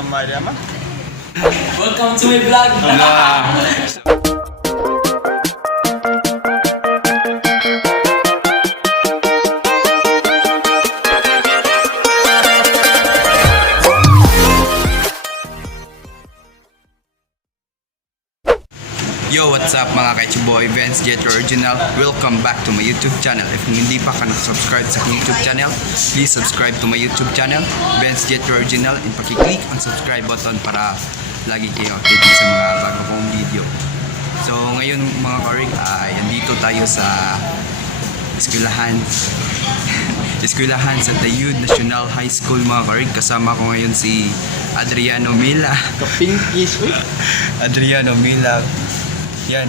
Welcome to my vlog. Yo, what's up mga kaichuboy, Venz Jethro original. Welcome back to my YouTube channel. If hindi pa ka subscribe sa aking YouTube channel, please subscribe to my YouTube channel, Venz Jethro original, and pakiclick ang subscribe button para lagi kayo updated sa mga bago kong video. So ngayon mga karig, ay andito tayo sa eskwelahan sa Tayud National High School mga karig. Kasama ko ngayon si Adriano Mila. Kapinkish, uy. Adriano Mila. Yan.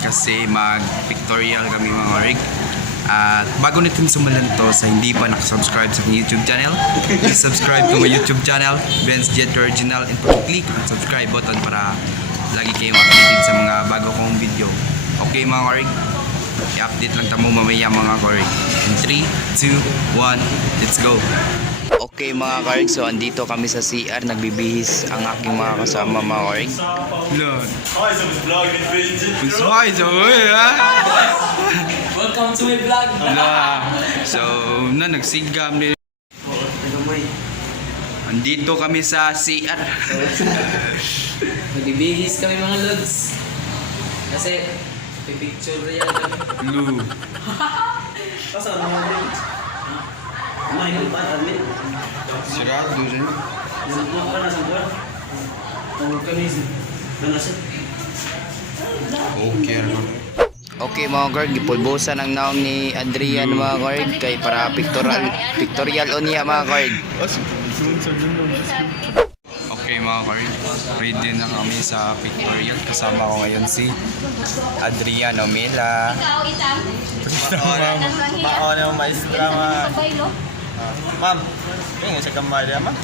Kasi mag-pictorial kami mga karig. At bago natin sumulan to, sa hindi pa nakasubscribe sa YouTube channel, please subscribe to my YouTube channel, Venz Jethro original, and click ang subscribe button para lagi kayong updated sa mga bago kong video. Okay mga karig? I-update lang tamo mamaya mga karig. In 3, 2, 1, let's go! Okay mga karig, so andito kami sa CR, nagbibihis ang aking mga kasama mga karig. Lord! Welcome to my vlog. So, nagsigam din. Andito kami sa CR. Magbibihis kami mga lods. Kasi pipicture real kami. Lu. Pasal mga friends. May kumpat, admin. Sirado rin. Ano ka na sa buwan? Tawag kami sa nangasit. Okay mga guard, gipulbusan ang naong ni Adrian mga guard kay para pictorial o niya mga guard. Okay mga guard, ready na kami sa pictorial. Kasama ko ngayon si Adriano Mila. Maon yung maestra ma. Ma'am, tingin sa kamay dia ma'am.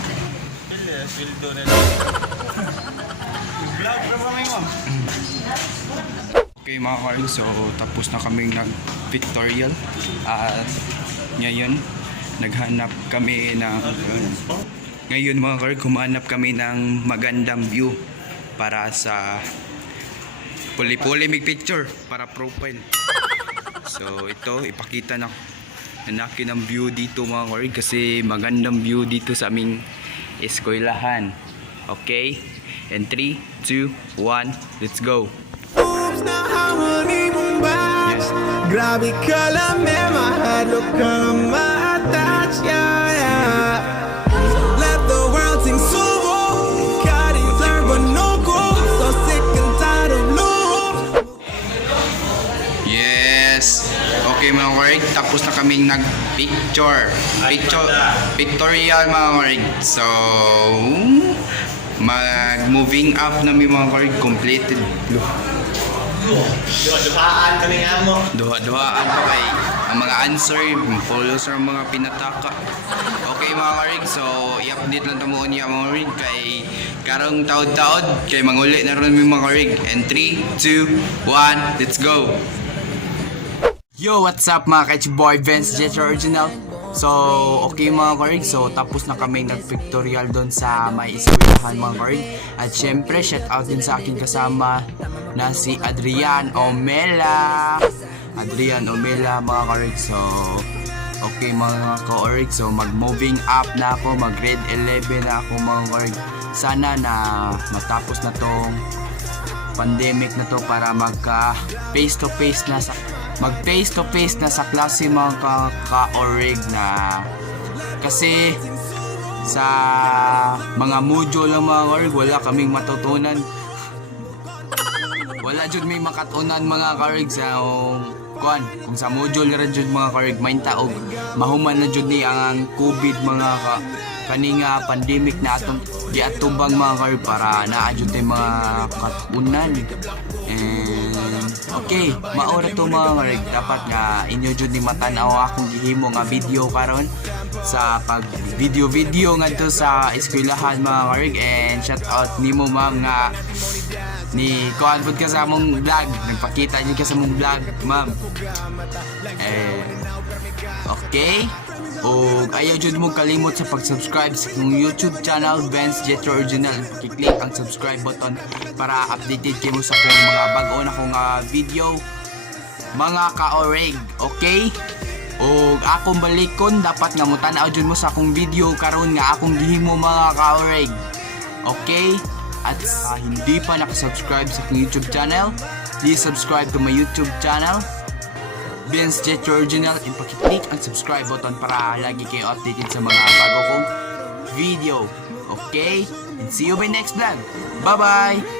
Sweldo na. Vlog pa ba ma'am? Okay mga karig, so tapos na kaming nag-pictorial at ngayon naghanap kami ng mga karig, humanap kami ng magandang view para sa puli-puli mig picture para profile. So ito, ipakita na nakin ng view dito mga karig kasi magandang view dito sa aming eskwelahan. Okay? And 3, 2, 1, let's go! Yes. Grabe ka lang, mahalo ka lang ma-attach, yeah. Let the world sing suwo. Ikaw deserve a no-go. So sick and tired of love. Yes. Okay mga karig, tapos na kaming nag-pictorial mga karig. So mag-moving up na may mga karig, completed. Duhaan kami nga mo. Duha-duhaan pa kay ang mga answer, follow sa mga pinataka. Okay mga karig, so i-update lang tamuon niya mga karig kay karong taod-taod kay manguli na rin mga karig. And 3, 2, 1, let's go! Yo, what's up mga kaichuboy, Venz Jethro original. So, okay mga karig, so tapos na kami nag-pictorial doon sa may eskwelahan mga karig. At syempre, shout out din sa aking kasama na si Adrian Omela. Mga karig, so okay mga karig, so mag-moving up na ako, mag-grade 11 na ako mga karig. Sana na matapos na tong pandemic na to para mag-face to face na sa klase mga ka-orig na kasi sa mga module lang mga karig wala kaming matutunan, wala jud may makatunan mga karig sa kung sa module ra jud mga karig main taog mahuman na jud ni ang COVID mga kaninga pandemic na atong giatubang mga karig para naa jud tay mga katunan. And okay, maura to mga karig, dapat nga inyo jud ni matanaw akong gihimo nga video karon sa pag video ngadto sa eskwelahan mga karig. And shout out nimo ma'am nga ni kuan pud ka sa among vlog, nagpakita niyo ka sa among vlog, ma'am. Okay. O ayaw jud mo kalimot sa pag-subscribe sa akong YouTube channel Venz Jethro Original. I-click ang subscribe button para updated kayo sa akong mga bag-o na akong video, mga ka-oreg. Okay? O akong balikon dapat nga mo tan-aw jud mo sa akong video karon nga akong gihimo mga ka-oreg. Okay? At hindi pa nakasubscribe sa akong YouTube channel, please subscribe to my YouTube channel Venz Jethro Original, and pakiclick ang subscribe button para lagi kayo updated sa mga bago kong video. Okay? And see you by next vlog. Bye-bye!